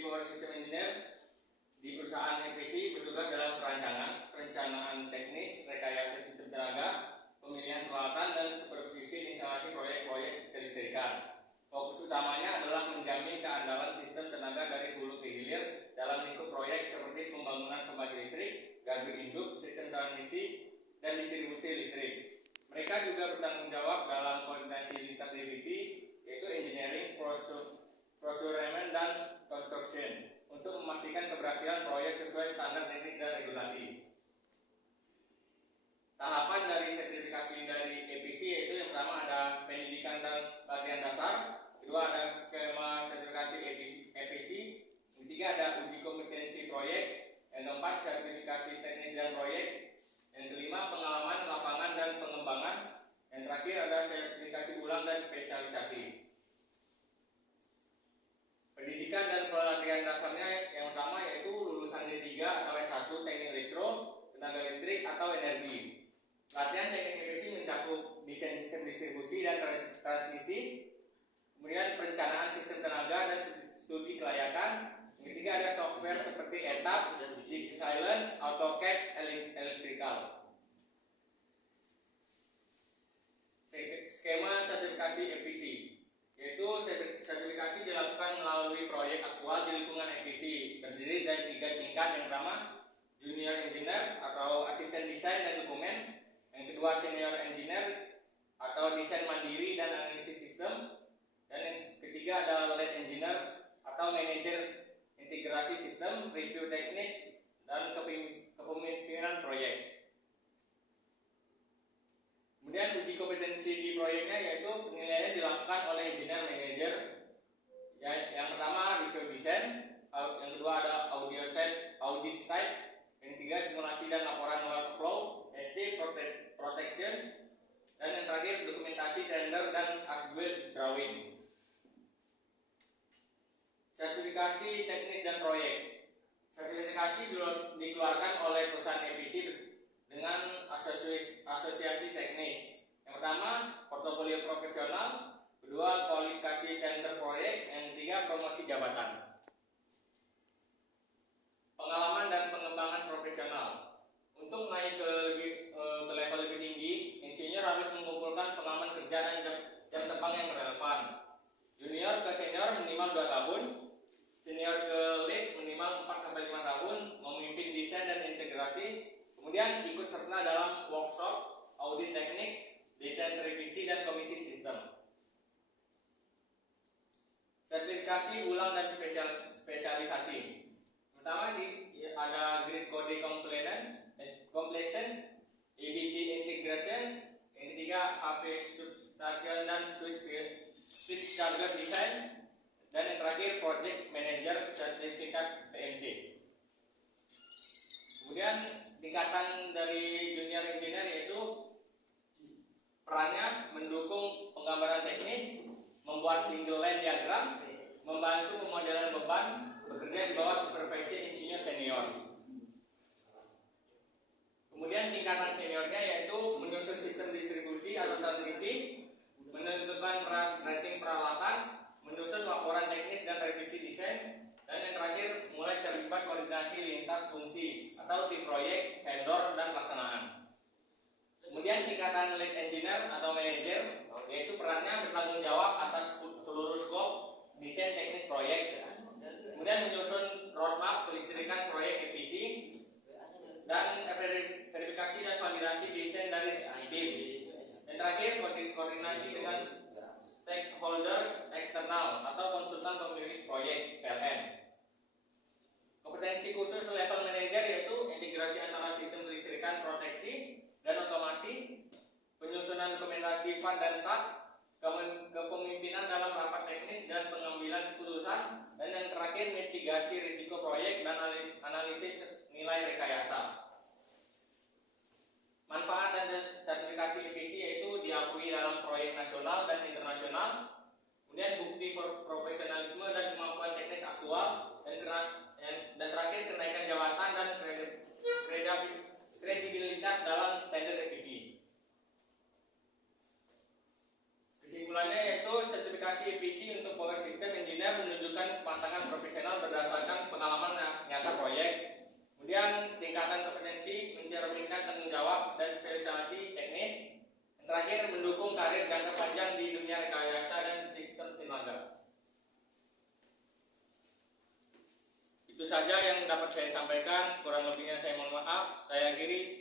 Profesi Power System Engineer di perusahaan EPC bertugas dalam perencanaan teknis, rekayasa sistem tenaga, pemilihan peralatan, dan supervisi instalasi proyek-proyek kelistrikan. Fokus utamanya adalah menjamin keandalan sistem tenaga dari hulu ke hilir dalam lingkup proyek seperti pembangunan pembangkit listrik, gardu induk, sistem transmisi, dan distribusi listrik. Mereka juga bertanggung jawab dalam koordinasi lintas divisi, yaitu engineering, procurement, dan construction, untuk memastikan keberhasilan proyek sesuai standar teknis dan regulasi. Tahapan dari sertifikasi dari EPC yaitu yang pertama ada pendidikan dan pelatihan dasar, kedua ada skema sertifikasi EPC, yang ketiga ada uji kompetensi proyek, yang keempat sertifikasi teknis dan proyek, yang kelima pengalaman lapangan dan pengembangan, yang terakhir ada sertifikasi ulang dan spesialisasi. Pendidikan dan pelatihan dasarnya yang utama yaitu lulusan D3 atau S1 teknik elektro, tenaga listrik atau energi. Pelatihan teknik EPC mencakup desain sistem distribusi dan transmisi, kemudian perencanaan sistem tenaga dan studi kelayakan. Yang ketiga ada software seperti ETAP, Silent, AutoCAD, Electrical. Skema sertifikasi EPC yaitu sertifikasi dilakukan melalui proyek aktual di lingkungan EPC, terdiri dari 3 tingkat. Yang pertama junior engineer atau asisten desain dan dokumen, yang kedua senior engineer atau desain mandiri dan analisis sistem, dan yang ketiga ada lead engineer atau manajer integrasi sistem, review teknis, dan kepemimpinan proyek. Kemudian uji kompetensi di proyeknya yaitu penilaiannya dilakukan oleh engineer manager. Yang pertama review design, yang kedua ada audit site, yang ketiga simulasi dan laporan workflow, SC protection, dan yang terakhir dokumentasi tender dan as-built drawing. Sertifikasi teknis dan proyek. Sertifikasi dikeluarkan oleh perusahaan EPC dengan asosiasi teknis. Yang pertama portofolio profesional, kedua kualifikasi tender proyek, yang ketiga promosi jabatan. Pengalaman dan pengembangan profesional. Untuk naik ke level lebih tinggi, insinyur harus mengumpulkan pengalaman kerja dan jam terbang yang relevan. Junior ke senior minimal 2 tahun, senior ke lead minimal 4-5 tahun, memimpin desain dan integrasi. Kemudian ikut serta dalam workshop, audit teknik, desain revisi, dan komisi sistem. Sertifikasi ulang dan spesialisasi. Pertama ada grid code completion, EBT integration, yang ketiga AV substation dan switch charger design, dan yang terakhir project manager sertifikat PMC. Kemudian tingkatan dari junior engineer yaitu perannya mendukung penggambaran teknis, membuat single line diagram, membantu pemodelan beban, bekerja di bawah supervisi insinyur senior. Kemudian tingkatan seniornya yaitu menyusun sistem distribusi atau transmisi, menentukan rating peralatan, menyusun laporan teknis dan revisi desain, dan yang terakhir mulai terlibat koordinasi lintas fungsi atau tim proyek, vendor, dan pelaksanaan. Kemudian tingkatan lead engineer atau manager yaitu perannya bertanggung jawab atas seluruh skop desain teknis proyek, kemudian menyusun roadmap kelistrikan proyek EPC, dan verifikasi dan validasi desain dari BIM. Dan terakhir koordinasi dengan stakeholders eksternal atau konsultan pemilik proyek PLN. Kompetensi khusus level manager yaitu integrasi antara sistem kelistrikan, proteksi, dan otomasi, penyusunan dokumentasi fund dan SAT, kepemimpinan dalam rapat teknis dan pengambilan keputusan, dan yang terakhir mitigasi risiko proyek dan analisis nilai rekayasa. Manfaat dan sertifikasi EPC yaitu diakui dalam proyek nasional dan internasional, kemudian bukti profesionalisme dan kemampuan teknis aktual, dan terakhir kenaikan jabatan dan kredibilitas dalam tender EPC. Kesimpulannya yaitu sertifikasi EPC untuk power system engineer menunjukkan kematangan profesional berdasarkan dapat saya sampaikan. Kurang lebihnya saya mohon maaf. Saya akhiri.